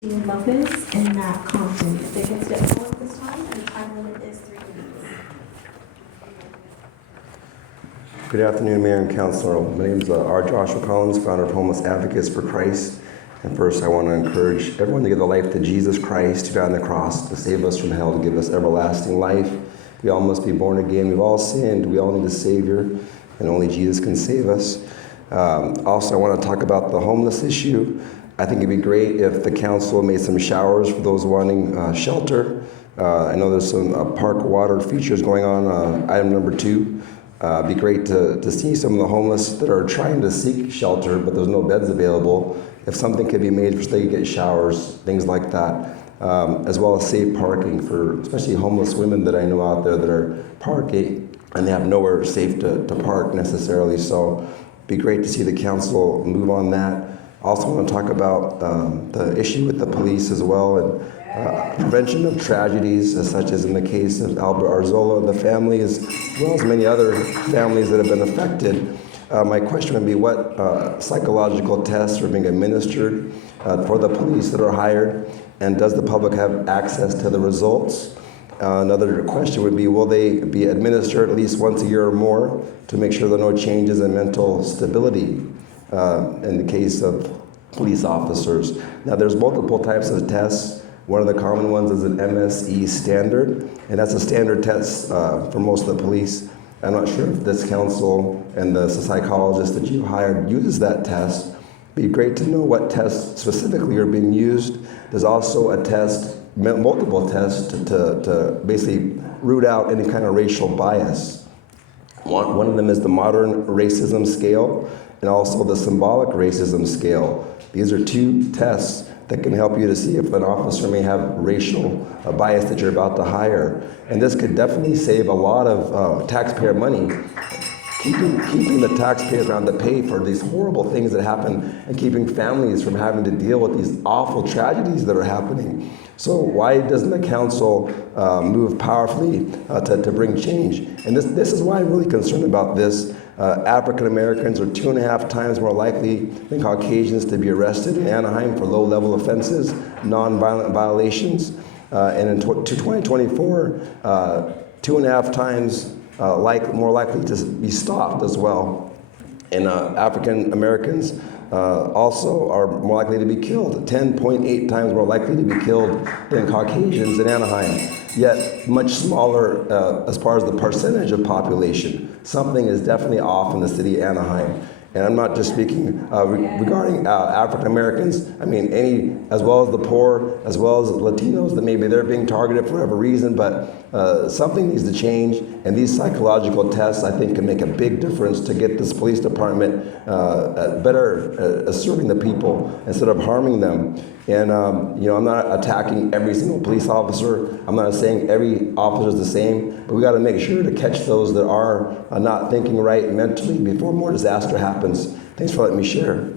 Ian Lopez and Matt Compton. If they can step forward this time, and the time limit is 3 minutes. Good afternoon, Mayor and Council. My name is R.Joshua, founder of Homeless Advocates for Christ. And first, I want to encourage everyone to give their life to Jesus Christ, who died on the cross to save us from hell, to give us everlasting life. We all must be born again. We've all sinned. We all need a Savior, and only Jesus can save us. Also, I want to talk about the homeless issue. I think it'd be great if the council made some showers for those wanting shelter. I know there's some park water features going on, item number 2. It'd be great to see some of the homeless that are trying to seek shelter, but there's no beds available. If something could be made so they could get showers, things like that, as well as safe parking for especially homeless women that I know out there that are parking and they have nowhere safe to park necessarily. So it'd be great to see the council move on that. Also want to talk about the issue with the police as well, and prevention of tragedies, such as in the case of Albert Arzola and the family, as well as many other families that have been affected. My question would be, what psychological tests are being administered for the police that are hired, and does the public have access to the results? Another question would be, will they be administered at least once a year or more to make sure there are no changes in mental stability in the case of police officers? Now, there's multiple types of tests. One of the common ones is an MSE standard, and that's a standard test for most of the police. I'm not sure if this council and the psychologist that you hired uses that test. It'd be great to know what tests specifically are being used. There's also a test, multiple tests, to basically root out any kind of racial bias. One of them is the modern racism scale, and also the symbolic racism scale. These are 2 tests that can help you to see if an officer may have racial bias that you're about to hire. And this could definitely save a lot of taxpayer money, keeping the taxpayers around to pay for these horrible things that happen, and keeping families from having to deal with these awful tragedies that are happening. So why doesn't the council move powerfully to bring change? And this is why I'm really concerned about this. African Americans are 2.5 times more likely than Caucasians to be arrested in Anaheim for low-level offenses, non-violent violations. And in 2024, 2.5 times more likely to be stopped as well. And African Americans also are more likely to be killed, 10.8 times more likely to be killed than Caucasians in Anaheim, yet much smaller as far as the percentage of population. Something is definitely off in the city of Anaheim. And I'm not just speaking regarding African Americans. I mean, as well as the poor, as well as Latinos, that maybe they're being targeted for whatever reason, but something needs to change. And these psychological tests, I think, can make a big difference to get this police department better serving the people instead of harming them. And I'm not attacking every single police officer. I'm not saying every officer is the same, but we got to make sure to catch those that are not thinking right mentally before more disaster happens. Thanks for letting me share.